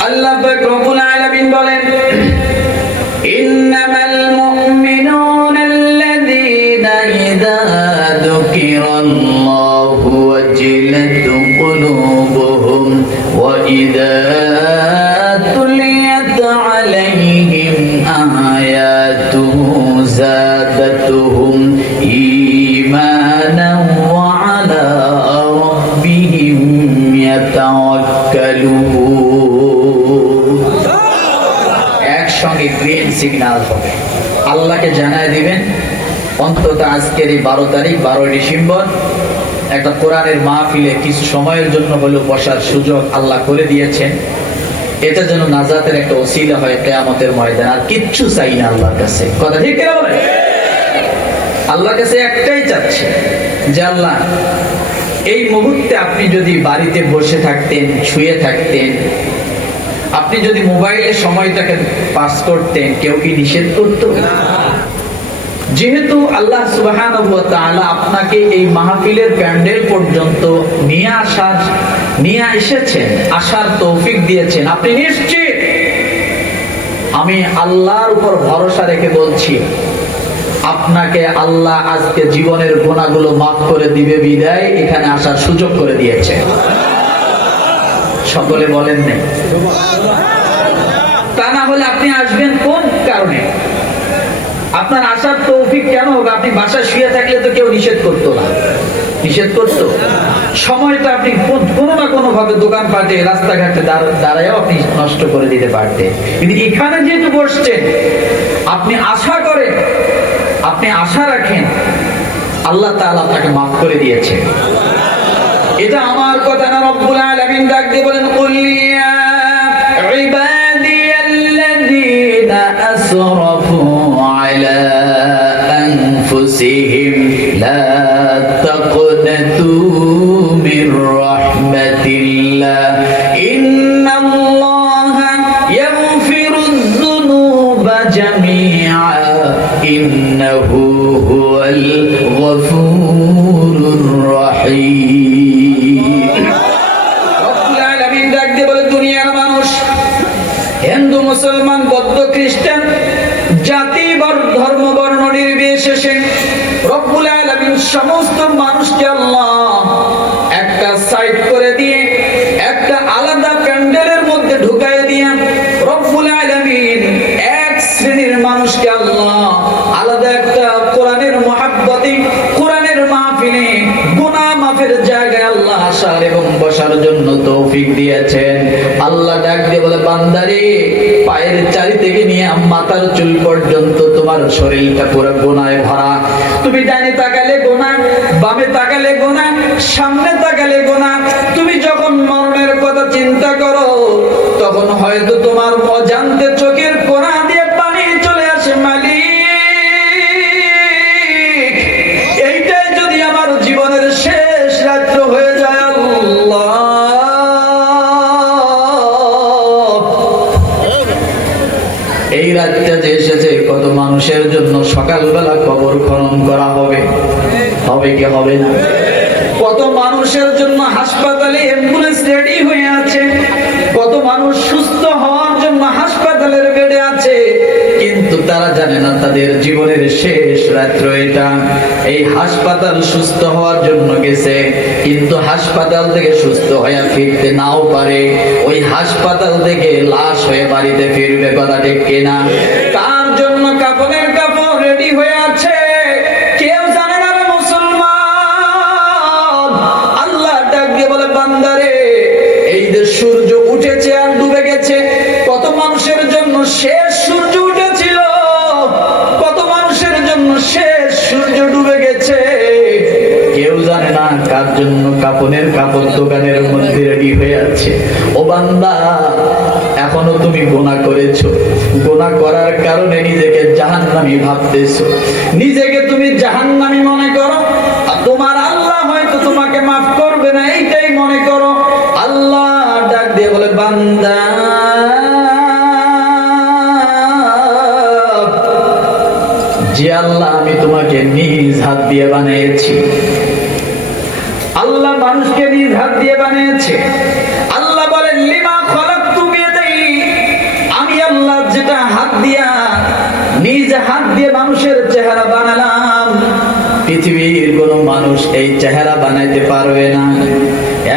আল্লাহ রব্বুল আলামিন বলেন ইন্নামাল মুমিনুনা সিগন্যাল হবে। আল্লাহকে জানায় দিবেন, অন্তত আজকের এই বারো তারিখ, বারোই ডিসেম্বর, একটা কোরআনের মাহফিলে কিছু সময়ের জন্য হলেও বসার সুযোগ আল্লাহ করে দিয়েছেন। এটা যেন নাজাতের একটা ওসিলা হয় কেয়ামতের ময়দান, আর কিচ্ছু চাই না আল্লাহর কাছে। কথা ঠিক আল্লাহর কাছে একটাই চাচ্ছে, যে আল্লাহ, এই মুহূর্তে আপনি যদি বাড়িতে বসে থাকতেন, শুয়ে থাকতেন আপনি যদি মোবাইলে সময়টাকে পাস করতেন কেউ কি নিষেধ করতো? যেহেতু আল্লাহ আপনাকে এই মাহফিলের প্যান্ডেল পর্যন্ত নিয়ে আসার, নিয়ে এসেছেন, আসার তৌফিক দিয়েছেন, আপনি নিশ্চিত? আমি আল্লাহর উপর ভরসা রেখে বলছি, আপনাকে আল্লাহ আজকে জীবনের গুণাগুলো মাফ করে দিবে, বিদায়, এখানে আসার সুযোগ করে দিয়েছে। সকলে বলেন নেই তা না হলে আপনি আসবেন কোন কারণে? আপনার আসার তৌফিক কেন হবে? আপনি বাসায় শুয়ে থাকলে তো কেউ নিষেধ করতো না। নিষেধ করতো। সময়টা আপনি কোনো না কোনো ভাবে দোকান পাটে রাস্তাঘাটে দাঁড়- দাঁড়ায়ও আপনি নষ্ট করে দিতে পারতেন। কিন্তু এখানে যেহেতু বসছেন, আপনি আশা করেন, আপনি আশা রাখেন, আল্লাহ আপনাকে মাফ করে দিয়েছে এটা আমার কথা না, রব্বুল আলামিন ডাক দিয়ে বলেন কুল ইয়া ইবাদিয়াল্লাযীনা আসরাফু আলা আনফুসিহিম লা তাকনাতু সমস্ত মানুষকে আল্লাহ একটা সাইড করে দিয়ে, একটা আলাদা প্যান্ডেলের মধ্যে ঢুকাই দিয়ে, রব্বুল আলামিন, এক শ্রেণির মানুষকে আল্লাহ আলাদা একটা কোরআনের কোরআনের মাফের জায়গায় আল্লাহ আসার এবং বসার জন্য তৌফিক দিয়েছেন। আল্লাহ ডাক দিয়ে বলে, বান্দারে, পায়ের চারি থেকে নিয়ে মাথার চুল পর্যন্ত তোমার শরীরটা পুরো গোনায় ভরা। তুমি তাকালে গোনা বামে তাকালে গোনা, সামনে তাকালে গোনা। তুমি যখন মরণের কথা চিন্তা করো, তখন হয়তো তোমার অজান্তে চোখের কোনা দিয়ে পানি চলে আসে, মালিক। এইটাই যদি আমার জীবনের শেষ রাত্র হয়ে যায় এই রাতটা যে এসেছে, কত মানুষের জন্য সকালবেলা কবর খনন করা হবে। হবে কি হবে না? কত মানুষের জন্য হাসপাতালে অ্যাম্বুলেন্স রেডি হয়ে আছে, কত মানুষ সুস্থ হওয়ার জন্য হাসপাতালের বেডে আছে, কিন্তু তারা জানে না তাদের জীবনের শেষ রাত্র এটা। এই হাসপাতাল সুস্থ হওয়ার জন্য গেছে, কিন্তু হাসপাতাল থেকে সুস্থ হয়ে ফিরতে নাও পারে। ওই হাসপাতাল থেকে লাশ হয়ে বাড়িতে ফিরবে, কথা ঠিক কিনা? তার জন্য কাপড়ের উঠেছে আর ডুবে গেছে। কত মানুষের জন্য শেষ সূর্য উঠেছিল। কত মানুষের জন্য শেষ সূর্য ডুবে গেছে। কেউ জানে না কার জন্য কাপনের কাপড় দোকানের মধ্যে রেডি হয়ে আছে। ও বান্দা, এখনও তুমি গোনা করেছ। গোনা করার কারণে নিজেকে জাহান্নামী ভাবতেছো। নিজেকে তুমি জাহান্নামী মনে যে আল্লাহ আমি তোমাকে নিজ হাত দিয়ে বানিয়েছি। আল্লাহ মানুষকে নিজ হাত দিয়ে বানিয়েছে। আল্লাহ বলেন, লিমা খলক তুমি দেই আমি আল্লাহ যেটা হাত দিয়া, নিজ হাত দিয়ে মানুষের চেহারা বানালাম, পৃথিবীর কোন মানুষ এই চেহারা বানাইতে পারবে না।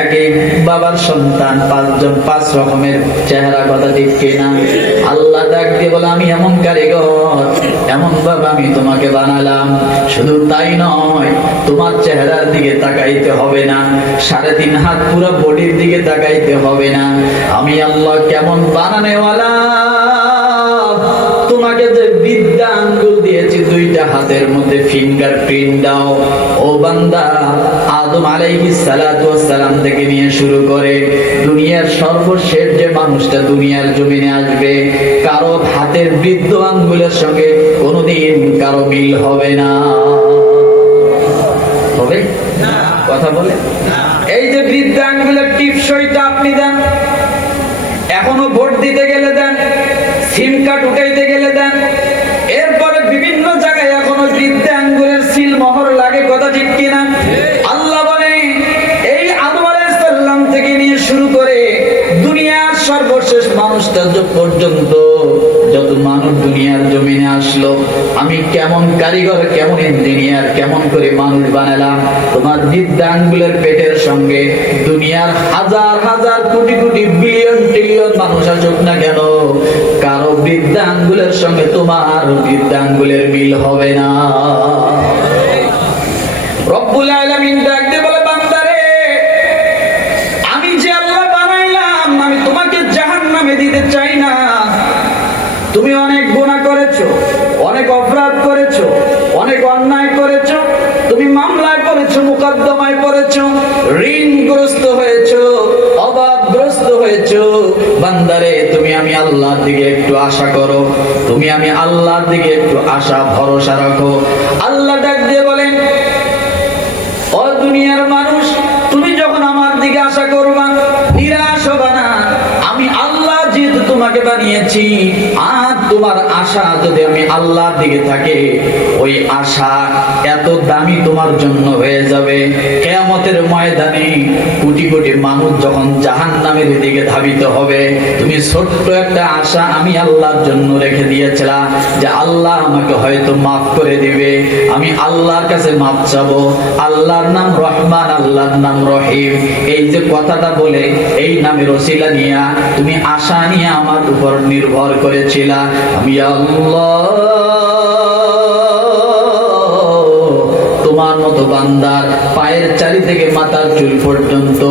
এক বাবার সন্তান, পাঁচজন পাঁচ রকমের চেহারা কথা ঠিক কিনা? আল্লাহ ডাক দিয়ে বলে, আমি এমন কারিগর, এমন ভাবে আমি তোমাকে বানালাম। শুধু তাই নয়, তোমার চেহারার দিকে তাকাইতে হবে না। সাড়ে তিন হাত পুরো বডির দিকে তাকাইতে হবে না। আমি আল্লাহ কেমন বানানেওয়ালা? তোমাকে যে বিদ্যা আঙ্গুল দিয়েছি, দুইটা হাতের মধ্যে ফিঙ্গার প্রিন্ট দাও। ও বান্দা আদম আলাইহিস সালাতু ওয়াস সালাম থেকে নিয়ে শুরু করে দুনিয়ার সর্বশেষ যে মানুষটা দুনিয়ার জমিনে আসবে কারও হাতের বৃদ্ধ আঙ্গুলের সঙ্গে কোনোদিন কারও মিল হবে না। হবে? কথা বলে? এই যে বৃদ্ধ আঙ্গুলের টিপসইটা আপনি দেন এখনও ভোট দিতে গেলে দেন সিম কার্ড উঠাইতে বানালাম তোমার বৃদ্ধ পেটের সঙ্গে দুনিয়ার হাজার হাজার কোটি কোটি বিলিয়ন ট্রিলিয়ন মানুষ আসুক না কেন, কারও বৃদ্ধ আঙ্গুলের সঙ্গে তোমার বৃদ্ধ আঙ্গুলের মিল হবে না। অনেক অনেক অপরাধ করেছ, অনেক অন্যায় মামলায় পড়েছো, মুকদ্দমায় পড়েছো, ঋণগ্রস্ত হয়েছো অভাবগ্রস্ত হয়েছো। বান্দারে, তুমি আমি আল্লাহর দিকে একটু আশা করো, তুমি আমি আল্লাহর দিকে একটু আশা, ভরসা রাখো। আল্লাহ ডাক দিয়ে বলেন, ও দুনিয়ার মানুষ, তুমি যখন আমার দিকে আশা করবা, নিরাশ হবা না। আমি আল্লাহ যেহেতু তোমাকে বানিয়েছি আর তোমার আশা যদি আমি আল্লাহর দিকে থাকে, ওই আশা এত দামি তোমার জন্য হয়ে যাবে। কেয়ামতের ময়দানে কোটি কোটি মানুষ যখন জাহান নামের দিকে ধাবিত হবে, তুমি ছোট্ট একটা আশা আমি আল্লাহর জন্য রেখে দিয়েছিলাম যে আল্লাহ আমাকে হয়তো মাফ করে দিবে। আমি আল্লাহর কাছে মাফ চাবো। আল্লাহর নাম রহমান, আল্লাহর নাম রহিম। এই যে কথাটা বলে, এই নামের ওসিলা নিয়া তুমি আশা নিয়ে আমার উপর নির্ভর করেছিলা। আমি আল্লাহ। তোমার মতো বান্দার পায়ের চারি থেকে মাথার চুল পর্যন্ত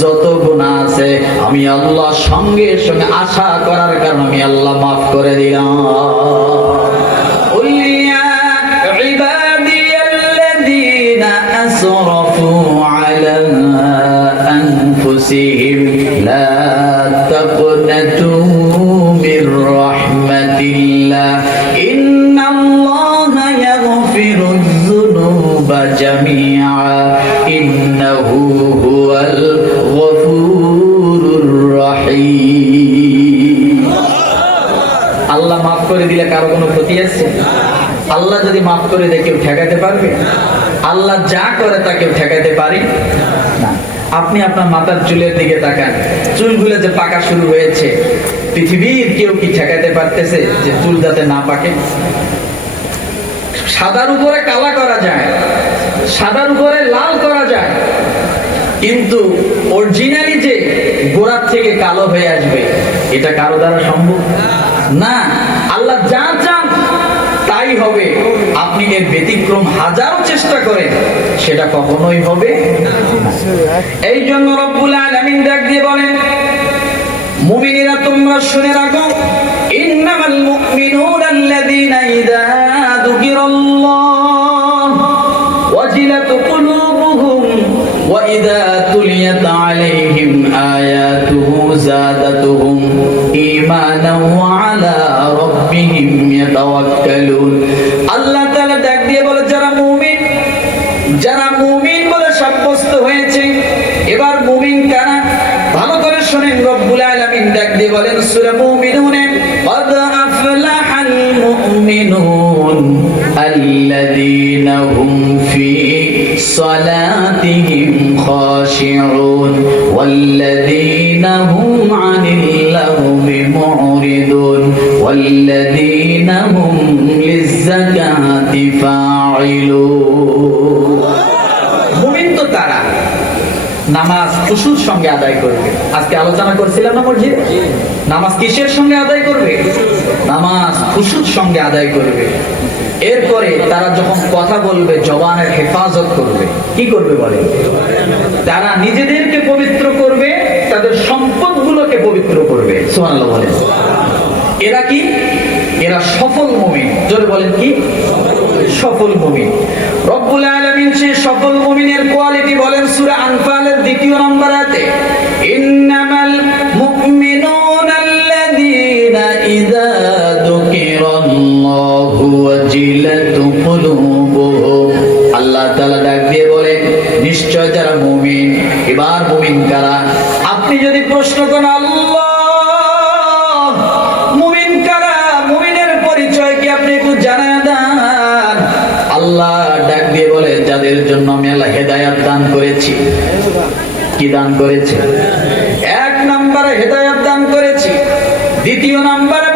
যত গুণা আছে, আমি আল্লাহ সঙ্গে সঙ্গে আশা করার কারণে আমি আল্লাহ মাফ করে দিলাম। رحمة الله إن الله يغفر الذنوب جميعا إنه هو الغفور الرحيم আল্লাহ মাফ করে দিলে কারো কোনো ক্ষতি আছে আল্লাহ যদি মাফ করে দেয় কেউ ঠেকাতে পারবে আল্লাহ যা করে তা কেউ ঠেকাতে পারে না আপনি আপনার মাথার চুলের দিকে তাকান চুলগুলো যে পাকা শুরু হয়েছে পৃথিবীর কেউ কি ঠেকাতে পারতেছে যে চুল যাতে না পাকে? সাদার উপরে কালা করা যায় সাদার উপরে লাল করা যায় কিন্তু অরিজিনালি যে গোড়ার থেকে কালো হয়ে আসবে এটা কারও দ্বারা সম্ভব? না আল্লাহ যা চান তাই হবে। আপনি এর ব্যতিক্রম হাজারো চেষ্টা করেন সেটা কখনোই হবে এই জন্য রব্বুল আলামিন ডাক দিয়ে বলেন মুমিনেরা তোমরা শুনে রাখো। ইন্নামাল মুমিনুনা ইযা যুকিরাল্লাহ। ওয়াজিলাত কুলুবুহুম ওয়া ইযা তুলিয়াত আলাইহিম আয়াতুহু যাদাতুহুম ঈমানান ওয়া আলা রাব্বিহিম ইয়াতাওয়াক্কালুন। আল্লাহ তাআলা ডাক দিয়ে বলে, যারা মুমিন যারা মুমিন বলে সাব্যস্ত হয়েছে, এবার মুমিন কারা? ভালো করে শুনেন দিয়ে বলেন সূরা মুমিনুনে قد أفلح المؤمنون الذين هم في صلاتهم خاشعون والذين هم عن اللغو معرضون والذين هم للزكاة فاعلون খুশুর সঙ্গে আদায় করবে। আজকে আলোচনা করছিলাম না মসজিদ? নামাজ কিসের সঙ্গে আদায় করবে? নামাজ খুশুর সঙ্গে আদায় করবে। এরপরে তারা যখন কথা বলবে জবানের হেফাজত করবে। কি করবে বলে? তারা নিজেদেরকে পবিত্র করবে তাদের সম্পদগুলোকে পবিত্র করবে। সুবহানাল্লাহ বলেন। এরা কি? এরা সফল মুমিন। জোরে বলেন কি? সফল মুমিন। রব্বুল সেই সফল মুমিনের কোয়ালিটি বলেন সূরা আনফালের দ্বিতীয় নম্বর আয়াতে, ইন্নামাল ইযা যুকিরাল্লাহু ওয়াজিলাত আল্লাহ তাআলা ডাক দিয়ে নিশ্চয় যারা মুমিন, এবার মুমিন কারা? আপনি যদি প্রশ্ন করেন, আল্লাহ দান করেছি। কি দান করেছে? এক নম্বরে হেদায়াত দান করেছি। দ্বিতীয় নম্বরে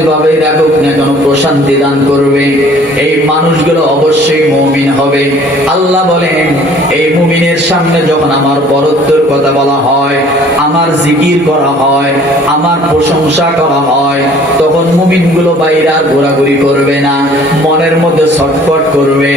যেভাবে রাখুক না কেন প্রশান্তি দান করবে। এই মানুষগুলো অবশ্যই মমিন হবে। আল্লাহ বলেন, এই মুমিনের সামনে যখন আমার বরত্বের কথা বলা হয়, আমার জিকির করা হয়, আমার প্রশংসা করা হয়, তখন মুমিনগুলো বাইরে আর ঘোরাঘুরি করবে না, মনের মধ্যে ছটফট করবে।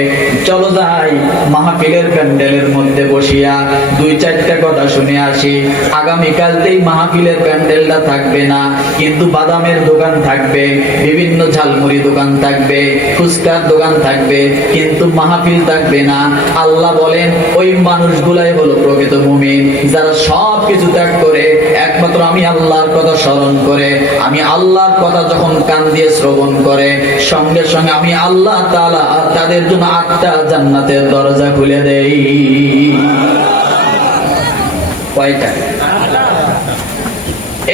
চলো যাই মাহফিলের প্যান্ডেলের মধ্যে বসিয়া দুই চারটা কথা শুনে আসি। আগামীকালতেই মাহফিলের প্যান্ডেলটা থাকবে না, কিন্তু বাদামের দোকান থাকবে, বিভিন্ন ঝালমুড়ি দোকান থাকবে, ফুচকার দোকান থাকবে, কিন্তু মাহফিল থাকবে না। আল্লাহ বলেন, ওই মানুষগুলাই হলো প্রকৃত মুমিন, যারা সব কিছু ত্যাগ করে, একমাত্র আমি আল্লাহর কথা স্মরণ করে, আমি আল্লাহর কথা যখন কান দিয়ে শ্রবণ করে, সঙ্গে সঙ্গে আমি আল্লাহ তাআলা তাদের জন্য আটটা জান্নাতের দরজা খুলে দেই। কয়টা?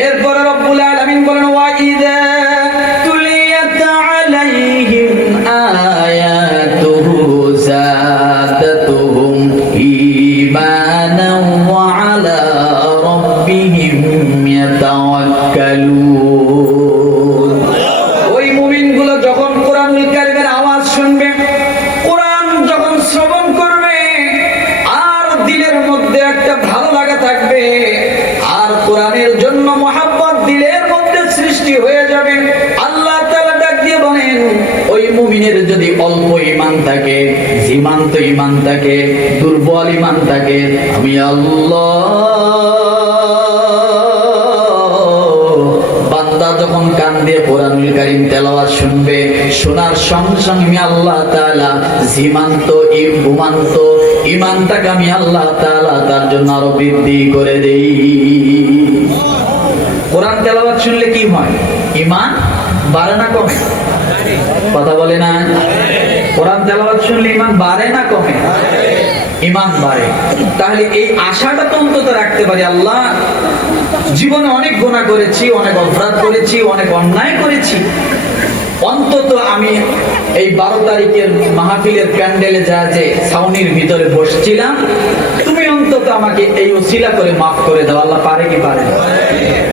এরপরে রব্বুল আলামিন বলেন ওয়া ঈমানান ওয়া আলা রাব্বিহিম থাকে সীমান্ত থাকে দুর্বল ঈমান থাকে আমি আল্লাহ। যখন কান দিয়ে কোরআনুল কারীম তেলাওয়াত শুনবে, শোনার সঙ্গে সঙ্গে আমি আল্লাহ তাআলা জীমান্ত ঘুমান্ত ইমানটাকে আমি আল্লাহ তাআলা তার জন্য আরও বৃদ্ধি করে দেই। কোরআন তেলাওয়াত শুনলে কি হয়? ইমান বাড়ে না কমে? কথা বলে না? কোরআন তেলাওয়াত শুনলে ইমান বাড়ে না কমে? ইমান বাড়ে। তাহলে এই আশাটা তো অন্তত রাখতে পারি, আল্লাহ। জীবনে অনেক গুণা করেছি, অনেক অপরাধ করেছি, অনেক অন্যায় করেছি। অন্তত আমি এই বারো তারিখের মাহফিলের প্যান্ডেলে যা যে সাউনির ভিতরে বসছিলাম, তুমি অন্তত আমাকে এই ওসিলা করে মাফ করে দাও, আল্লাহ পারে কি পারে?